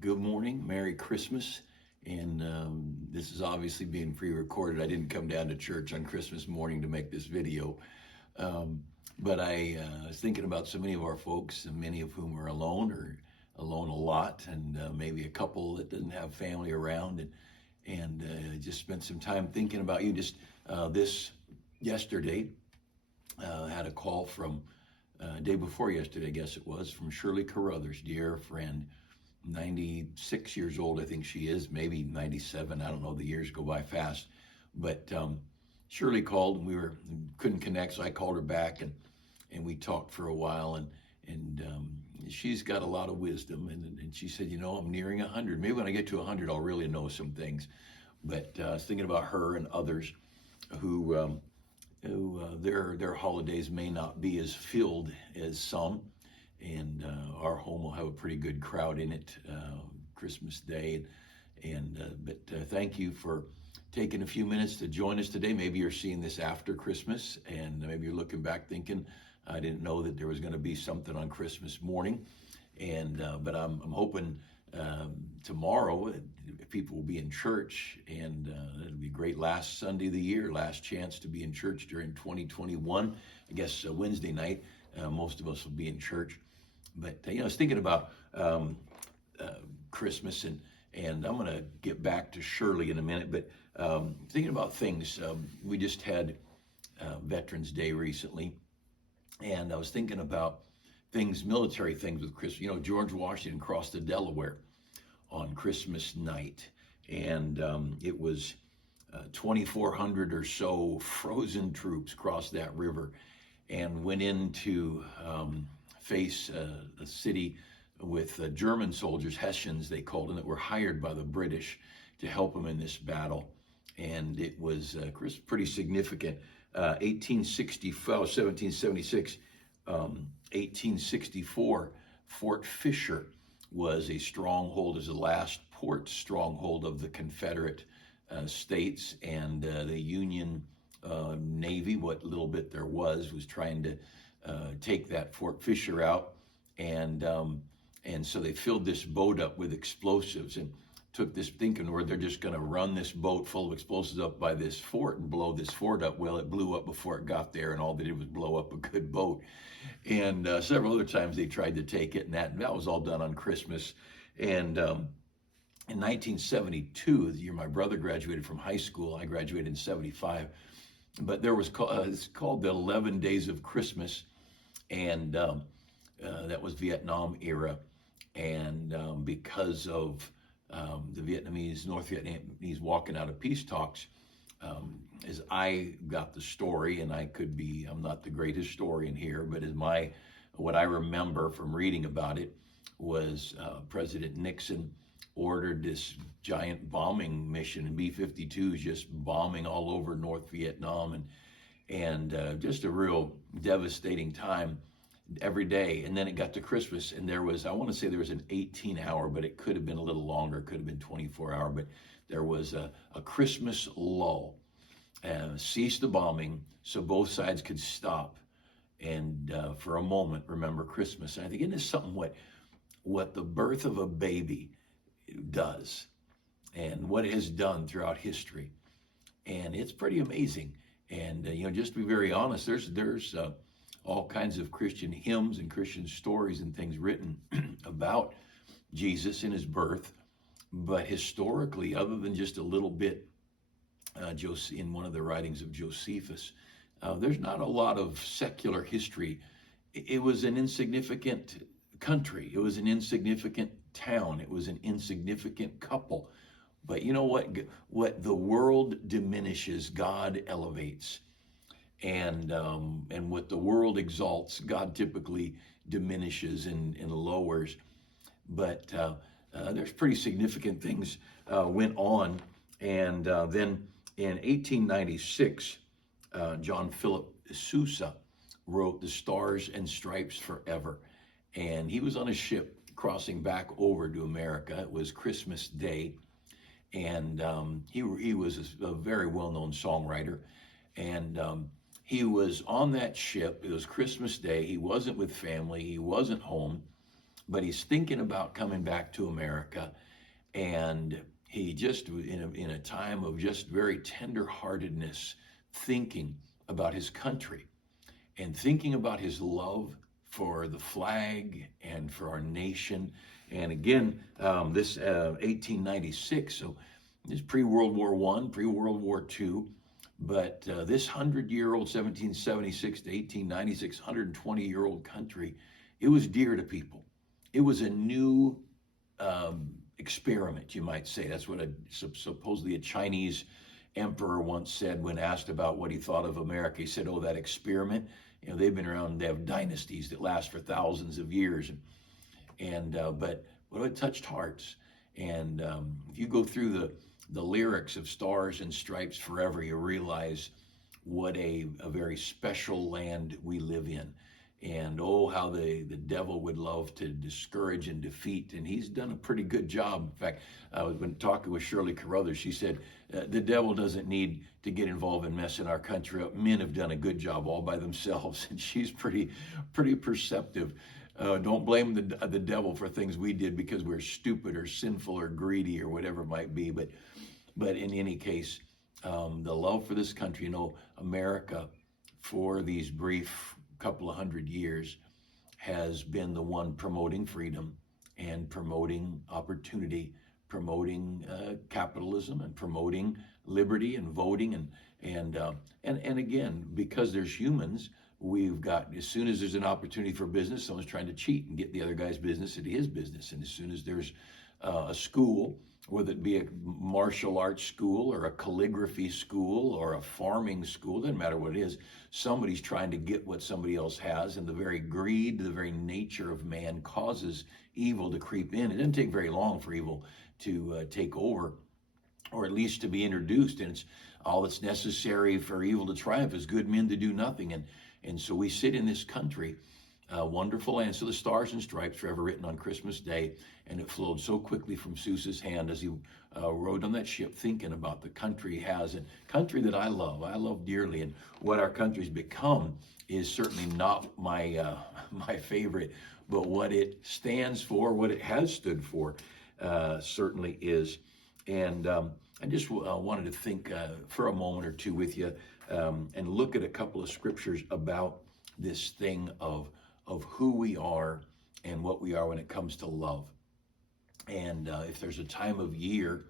Good morning, Merry Christmas. And this is obviously being pre-recorded. I didn't come down to church on Christmas morning to make this video. Um, but I was thinking about so many of our folks, and many of whom are alone or alone a lot, and maybe a couple that doesn't have family around. And just spent some time thinking about you. Just this yesterday, had a call from day before yesterday, I guess it was, from Shirley Carruthers, dear friend, 96 years old, I think she is, maybe 97. I don't know. The years go by fast. But Shirley called and we couldn't connect, so I called her back and we talked for a while. And she's got a lot of wisdom. And she said, I'm nearing 100. Maybe when I get to 100, I'll really know some things. But I was thinking about her and others who their holidays may not be as filled as some, and our home will have a pretty good crowd in it Christmas Day. But thank you for taking a few minutes to join us today. Maybe you're seeing this after Christmas, and maybe you're looking back thinking, I didn't know that there was going to be something on Christmas morning. But I'm hoping tomorrow people will be in church, and it'll be great. Last Sunday of the year, last chance to be in church during 2021. I guess Wednesday night, most of us will be in church. But I was thinking about Christmas, and I'm going to get back to Shirley in a minute. But thinking about things, we just had Veterans Day recently, and I was thinking about things, military things with Christmas. George Washington crossed the Delaware on Christmas night, and it was 2,400 or so frozen troops crossed that river and went in to face a city with German soldiers, Hessians they called them, that were hired by the British to help them in this battle. And it was pretty significant. 1776, 1864, Fort Fisher was a stronghold, as the last port stronghold of the Confederate states, and the Union Navy, what little bit there was trying to take that Fort Fisher out, and so they filled this boat up with explosives and took this thinking where they're just going to run this boat full of explosives up by this fort and blow this fort up. Well, it blew up before it got there, and all they did was blow up a good boat. And several other times they tried to take it, and that was all done on Christmas. And in 1972, the year my brother graduated from high school, I graduated in 75, but there was it's called the 11 Days of Christmas, and that was Vietnam era. And because of the North Vietnamese walking out of peace talks, as I got the story, and I'm not the great historian here, but what I remember from reading about it was President Nixon ordered this giant bombing mission, and B-52s just bombing all over North Vietnam, and just a real devastating time every day. And then it got to Christmas, and I want to say there was an 18-hour, but it could have been a little longer, could have been 24-hour, but there was a Christmas lull, cease the bombing so both sides could stop and for a moment remember Christmas. And I think it is something what the birth of a baby does and what it has done throughout history. And it's pretty amazing. And just to be very honest, there's all kinds of Christian hymns and Christian stories and things written about Jesus and his birth. But historically, other than just a little bit in one of the writings of Josephus, there's not a lot of secular history. It was an insignificant country. It was an insignificant town. It was an insignificant couple. But you know what? What the world diminishes, God elevates. And what the world exalts, God typically diminishes and lowers. But there's pretty significant things went on. And then in 1896, John Philip Sousa wrote The Stars and Stripes Forever. And he was on a ship crossing back over to America. It was Christmas Day. And he was a very well-known songwriter. And he was on that ship. It was Christmas Day. He wasn't with family. He wasn't home. but he's thinking about coming back to America. And he just, in a time of just very tender-heartedness, thinking about his country and thinking about his love for the flag and for our nation. And again, this 1896, so this pre-World War I, pre-World War II, but this 100-year-old 1776 to 1896, 120-year-old country, it was dear to people. It was a new experiment, you might say. That's what supposedly a Chinese emperor once said when asked about what he thought of America. He said, "Oh, that experiment. You know, they've been around. They have dynasties that last for thousands of years." But it touched hearts. And if you go through the lyrics of Stars and Stripes Forever, you realize what a very special land we live in. And oh, how the devil would love to discourage and defeat. And he's done a pretty good job. In fact, when talking with Shirley Carruthers, she said, the devil doesn't need to get involved in messing our country up. Men have done a good job all by themselves. And she's pretty perceptive. Don't blame the devil for things we did because we're stupid or sinful or greedy or whatever it might be. But in any case, the love for this country, America, for these brief couple of 100 years, has been the one promoting freedom and promoting opportunity, promoting capitalism and promoting liberty and voting and again, because there's humans, we've got, as soon as there's an opportunity for business, someone's trying to cheat and get the other guy's business into his business. And as soon as there's a school, whether it be a martial arts school or a calligraphy school or a farming school, doesn't matter what it is, somebody's trying to get what somebody else has. And the very greed, the very nature of man causes evil to creep in. It doesn't take very long for evil to take over, or at least to be introduced. And it's all that's necessary for evil to triumph is good men to do nothing. And so we sit in this country, wonderful land. So the Stars and Stripes Forever, written on Christmas Day, and it flowed so quickly from Seuss's hand as he rode on that ship, thinking about the country he has, and country that I love dearly. And what our country's become is certainly not my my favorite, but what it stands for, what it has stood for, certainly is. And I just wanted to think for a moment or two with you and look at a couple of scriptures about this thing of who we are and what we are when it comes to love. And if there's a time of year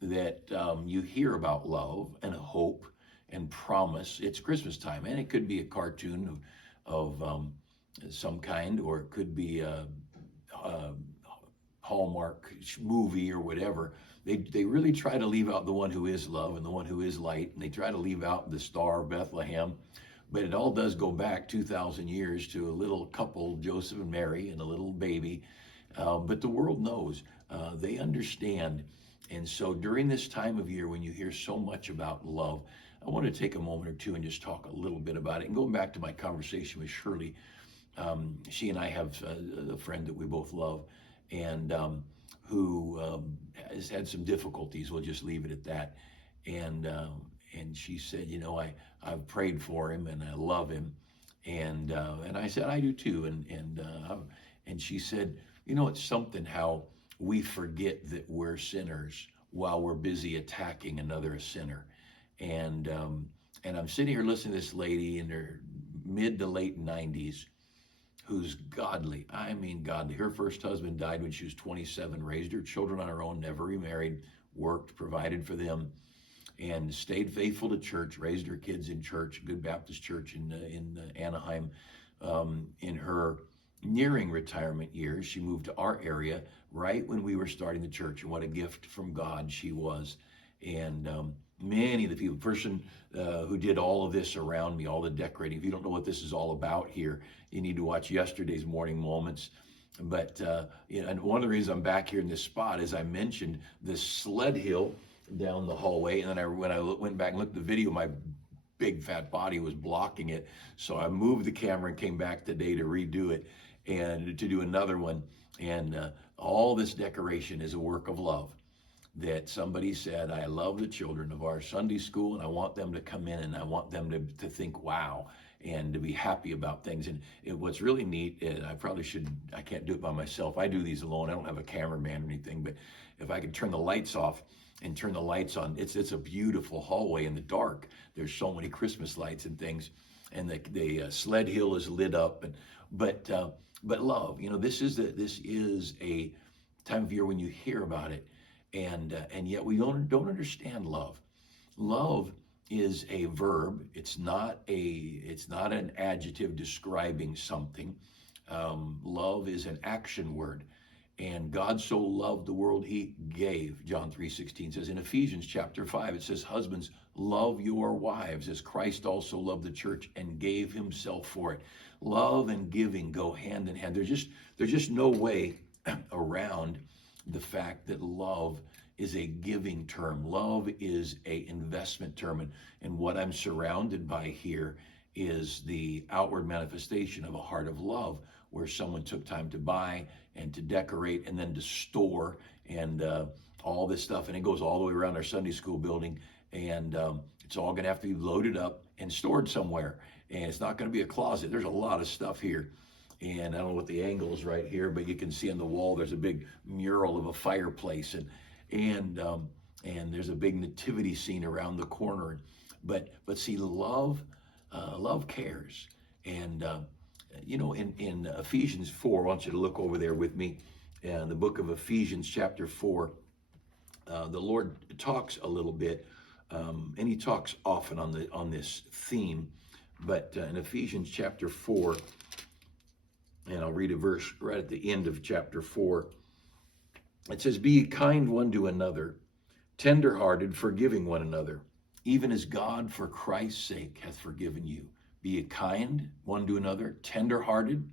that you hear about love and hope and promise, it's Christmas time. And it could be a cartoon of some kind, or it could be a Hallmark movie or whatever. They really try to leave out the one who is love and the one who is light, and they try to leave out the Star of Bethlehem. But it all does go back 2,000 years to a little couple, Joseph and Mary, and a little baby. But the world knows, they understand. And so during this time of year, when you hear so much about love, I want to take a moment or two and just talk a little bit about it. And going back to my conversation with Shirley, she and I have a friend that we both love, and who has had some difficulties. We'll just leave it at that. And she said, I've prayed for him and I love him. And I said, I do too. And she said, it's something how we forget that we're sinners while we're busy attacking another sinner. And I'm sitting here listening to this lady in her mid to late 90s who's godly. I mean godly. Her first husband died when she was 27, raised her children on her own, never remarried, worked, provided for them, and stayed faithful to church, raised her kids in church, good Baptist church in Anaheim. In her nearing retirement years, she moved to our area right when we were starting the church, and what a gift from God she was. And many of the people, the person who did all of this around me, all the decorating, if you don't know what this is all about here, you need to watch yesterday's Morning Moments. But and one of the reasons I'm back here in this spot is I mentioned this sled hill down the hallway, and then when I went back and looked at the video, my big fat body was blocking it. So I moved the camera and came back today to redo it and to do another one. And all this decoration is a work of love. That somebody said, I love the children of our Sunday school, and I want them to come in and I want them to think, wow. and to be happy about things. And what's really neat, and I can't do it by myself. I do these alone. I don't have a cameraman or anything, but if I could turn the lights off and turn the lights on, it's a beautiful hallway in the dark. There's so many Christmas lights and things, and the sled hill is lit up. But love, this is a time of year when you hear about it, and yet we don't understand love. Love is a verb. It's not an adjective describing something. Love is an action word. And God so loved the world, he gave. John 3:16 says. In Ephesians chapter 5, it says, husbands, love your wives as Christ also loved the church and gave himself for it. Love and giving go hand in hand. There's just no way around the fact that love is a giving term. Love is a investment term. And what I'm surrounded by here is the outward manifestation of a heart of love, where someone took time to buy and to decorate and then to store and all this stuff. And it goes all the way around our Sunday school building. And it's all going to have to be loaded up and stored somewhere. And it's not going to be a closet. There's a lot of stuff here. And I don't know what the angle is right here, but you can see on the wall there's a big mural of a fireplace. And there's a big nativity scene around the corner. But see, love cares. And in Ephesians 4, I want you to look over there with me. The book of Ephesians chapter 4, the Lord talks a little bit, and he talks often on this theme. But in Ephesians chapter 4, and I'll read a verse right at the end of chapter 4. It says, be ye kind one to another, tender-hearted, forgiving one another, even as God for Christ's sake hath forgiven you. Be ye kind one to another, tender-hearted,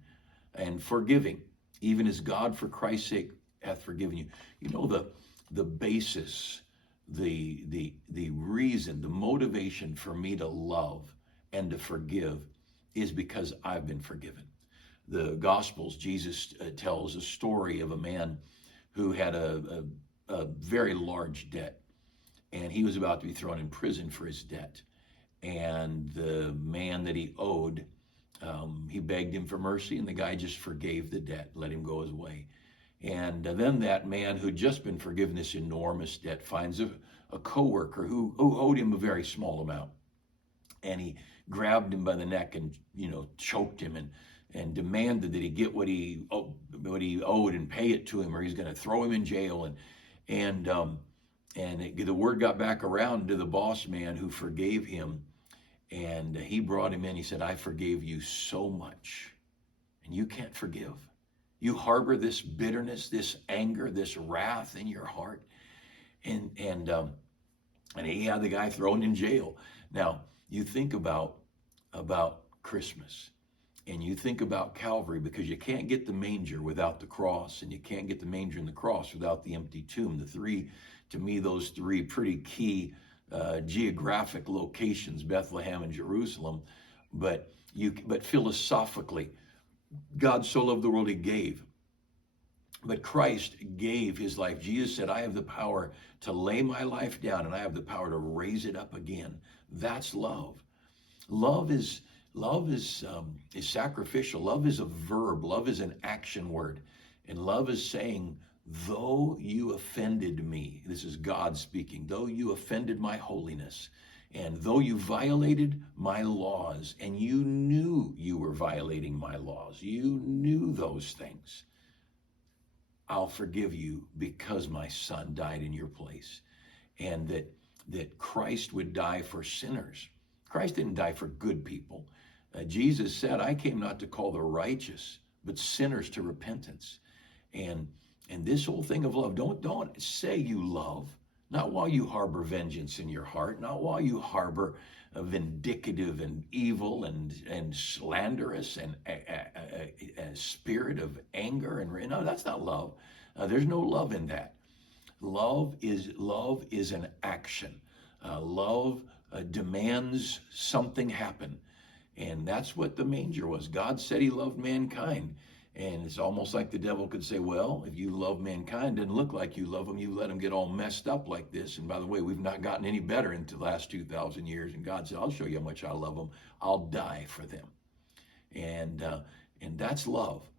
and forgiving, even as God for Christ's sake hath forgiven you. You know, the basis, the reason, the motivation for me to love and to forgive is because I've been forgiven. The Gospels, Jesus tells a story of a man who had a very large debt, and he was about to be thrown in prison for his debt. And the man that he owed, he begged him for mercy, and the guy just forgave the debt, let him go his way. And then that man who'd just been forgiven this enormous debt finds a coworker who owed him a very small amount. And he grabbed him by the neck and, choked him and demanded that he get what he owed and pay it to him, or he's going to throw him in jail. And the word got back around to the boss man who forgave him, and he brought him in. He said, I forgave you so much, and you can't forgive. You harbor this bitterness, this anger, this wrath in your heart. And he had the guy thrown in jail. Now, you think about Christmas, and you think about Calvary, because you can't get the manger without the cross, and you can't get the manger and the cross without the empty tomb. Those three pretty key geographic locations, Bethlehem and Jerusalem. But philosophically, God so loved the world he gave. But Christ gave his life. Jesus said, I have the power to lay my life down, and I have the power to raise it up again. That's love. Love is sacrificial. Love is a verb. Love is an action word. And love is saying, though you offended me, this is God speaking, though you offended my holiness, and though you violated my laws, and you knew you were violating my laws, you knew those things, I'll forgive you because my son died in your place. And that Christ would die for sinners. Christ didn't die for good people. Jesus said, I came not to call the righteous, but sinners to repentance. And this whole thing of love, don't say you love, not while you harbor vengeance in your heart, not while you harbor a vindictive and evil and slanderous and a spirit of anger. No, that's not love. There's no love in that. Love is an action. Love demands something happen. And that's what the manger was. God said he loved mankind. And it's almost like the devil could say, well, if you love mankind, doesn't look like you love them, you let them get all messed up like this. And by the way, we've not gotten any better into the last 2,000 years. And God said, I'll show you how much I love them. I'll die for them. And that's love.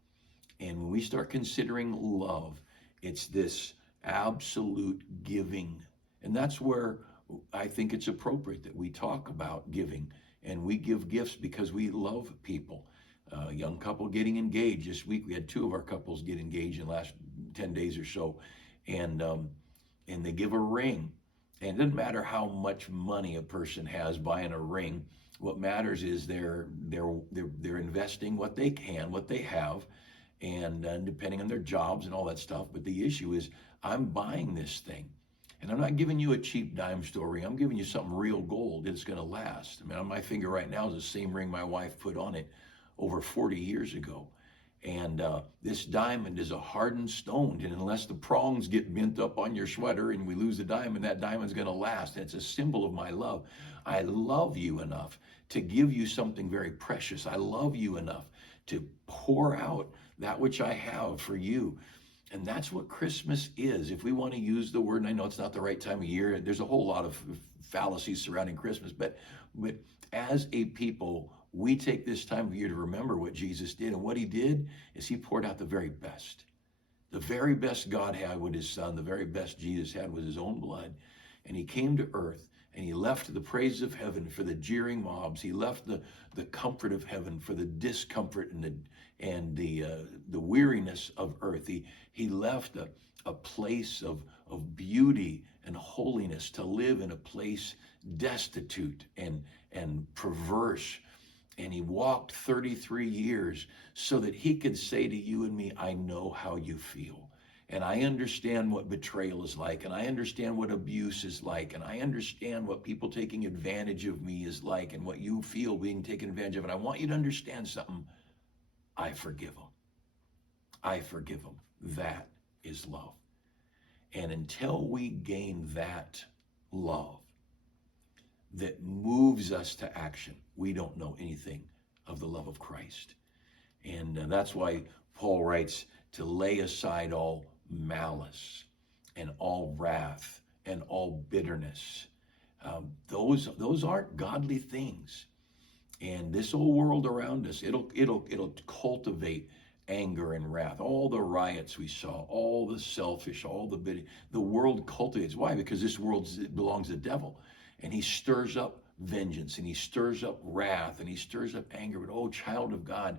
And when we start considering love, it's this absolute giving. And that's where I think it's appropriate that we talk about giving. And we give gifts because we love people. Young couple getting engaged this week. We had 2 of our couples get engaged in the last 10 days or so. And they give a ring. And it doesn't matter how much money a person has buying a ring. What matters is they're investing what they can, what they have, and depending on their jobs and all that stuff. But the issue is, I'm buying this thing, and I'm not giving you a cheap dime store ring. I'm giving you something real gold that's going to last. I mean, on my finger right now is the same ring my wife put on it over 40 years ago. And this diamond is a hardened stone, and unless the prongs get bent up on your sweater and we lose the diamond, that diamond's going to last. And it's a symbol of my love. I love you enough to give you something very precious. I love you enough to pour out that which I have for you. And that's what Christmas is. If we want to use the word, and I know it's not the right time of year, there's a whole lot of fallacies surrounding Christmas, but as a people, we take this time of year to remember what Jesus did. And what he did is he poured out the very best. The very best God had with his son, the very best Jesus had was his own blood. And he came to earth, and he left the praise of heaven for the jeering mobs. He left the comfort of heaven for the discomfort and the weariness of earth. He left a place of beauty and holiness to live in a place destitute and perverse. And he walked 33 years so that he could say to you and me, I know how you feel. And I understand what betrayal is like. And I understand what abuse is like. And I understand what people taking advantage of me is like, and what you feel being taken advantage of. And I want you to understand something. I forgive them. I forgive them. That is love. And until we gain that love that moves us to action, we don't know anything of the love of Christ. And that's why Paul writes to lay aside all malice and all wrath and all bitterness. Those aren't godly things. And this old world around us, it'll cultivate anger and wrath. All the riots we saw, all the selfish, all the bitter, the world cultivates. Why? Because this world belongs to the devil. And he stirs up vengeance, and he stirs up wrath, and he stirs up anger. But, oh, child of God,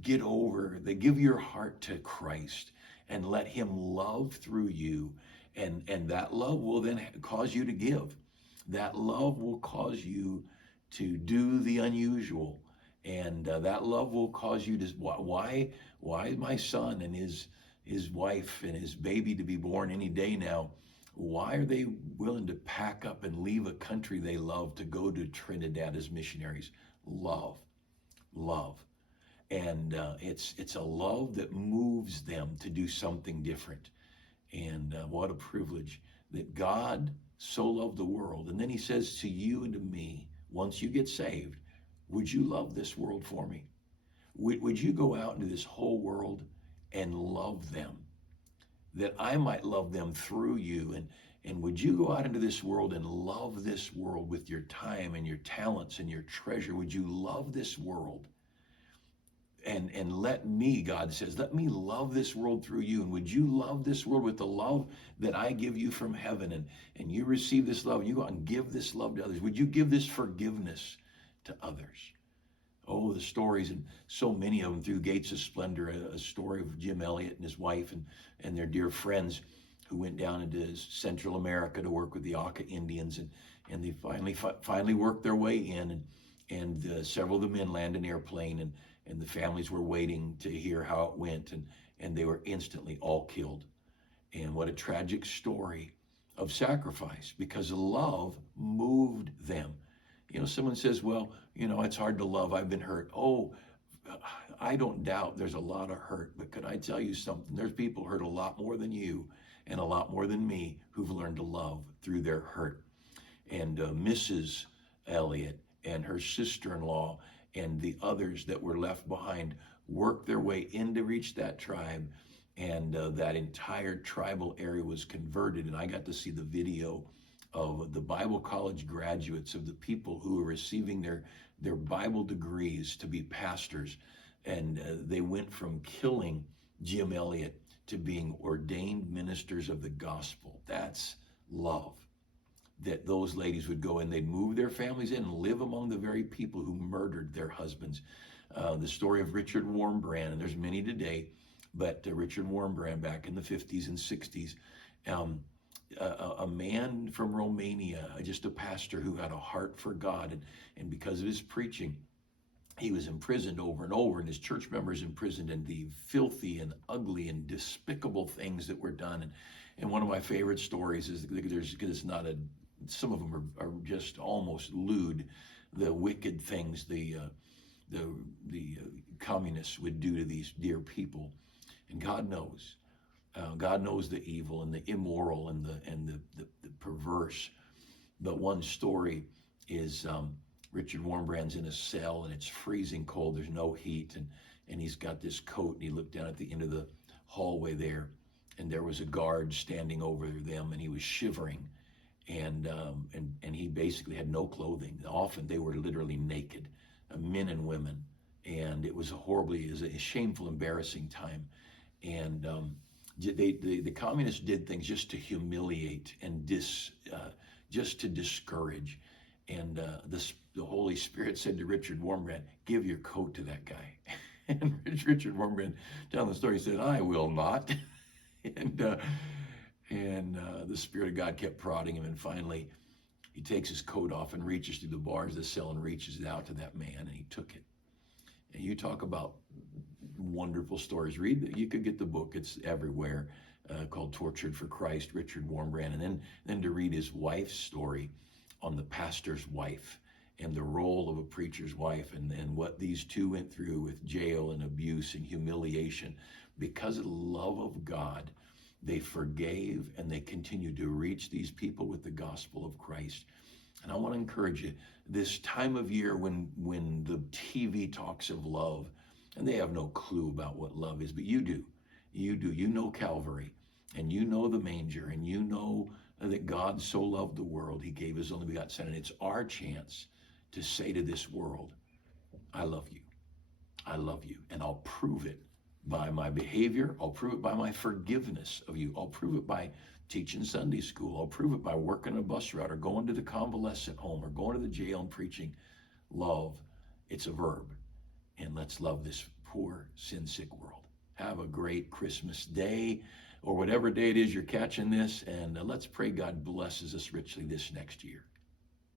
give your heart to Christ and let him love through you. And that love will then cause you to give. That love will cause you to do the unusual. And that love will cause you to, why my son and his wife and his baby to be born any day now? Why are they willing to pack up and leave a country they love to go to Trinidad as missionaries? Love. And it's a love that moves them to do something different. And what a privilege that God so loved the world. And then he says to you and to me, once you get saved, would you love this world for me? Would you go out into this whole world and love them? That I might love them through you. And would you go out into this world and love this world with your time and your talents and your treasure? Would you love this world? And let me, God says, let me love this world through you. And would you love this world with the love that I give you from heaven? And you receive this love, and you go out and give this love to others. Would you give this forgiveness to others? Oh, the stories, and so many of them through Gates of Splendor, a story of Jim Elliot and his wife and their dear friends who went down into Central America to work with the Auca Indians, and they finally worked their way in, and several of the men landed an airplane, and the families were waiting to hear how it went, and they were instantly all killed. And what a tragic story of sacrifice, because love moved them. You know, someone says, well, you know, it's hard to love. I've been hurt. Oh, I don't doubt there's a lot of hurt, but could I tell you something? There's people hurt a lot more than you and a lot more than me who've learned to love through their hurt. And Mrs. Elliot and her sister-in-law and the others that were left behind worked their way in to reach that tribe, and that entire tribal area was converted. And I got to see the video of the Bible college graduates, of the people who were receiving their Bible degrees to be pastors. And they went from killing Jim Elliot to being ordained ministers of the gospel. That's love. That those ladies would go and they'd move their families in and live among the very people who murdered their husbands. The story of Richard Warmbrand, and there's many today, but Richard Warmbrand back in the 50s and 60s, a man from Romania, just a pastor who had a heart for God, and because of his preaching, he was imprisoned over and over, and his church members imprisoned, in the filthy and ugly and despicable things that were done. And one of my favorite stories is, because it's not some of them are just almost lewd, the wicked things the communists would do to these dear people. And God knows. God knows the evil and the immoral and the perverse. But one story is Richard Warmbrand's in a cell and it's freezing cold. There's no heat, and he's got this coat, and he looked down at the end of the hallway there, and there was a guard standing over them, and he was shivering, and he basically had no clothing. Often they were literally naked, men and women, and it was a shameful, embarrassing time. And the communists did things just to humiliate and just to discourage. And the Holy Spirit said to Richard Warmbrand, "Give your coat to that guy." And Richard Warmbrand, telling the story, said, "I will not." and the Spirit of God kept prodding him, and finally he takes his coat off and reaches through the bars of the cell and reaches it out to that man, and he took it. And you talk about wonderful stories. You could get the book; it's everywhere, called "Tortured for Christ," Richard Warmbrand, and then to read his wife's story on the pastor's wife and the role of a preacher's wife, and what these two went through with jail and abuse and humiliation. Because of the love of God, they forgave and they continued to reach these people with the gospel of Christ. And I want to encourage you, this time of year when the TV talks of love, and they have no clue about what love is, but you do. You know Calvary, and you know the manger, and you know that God so loved the world, he gave his only begotten Son. And it's our chance to say to this world, "I love you. I love you." And I'll prove it by my behavior. I'll prove it by my forgiveness of you. I'll prove it by teaching Sunday school. I'll prove it by working a bus route or going to the convalescent home or going to the jail and preaching. Love, it's a verb. And let's love this poor, sin-sick world. Have a great Christmas day, or whatever day it is you're catching this, and let's pray God blesses us richly this next year.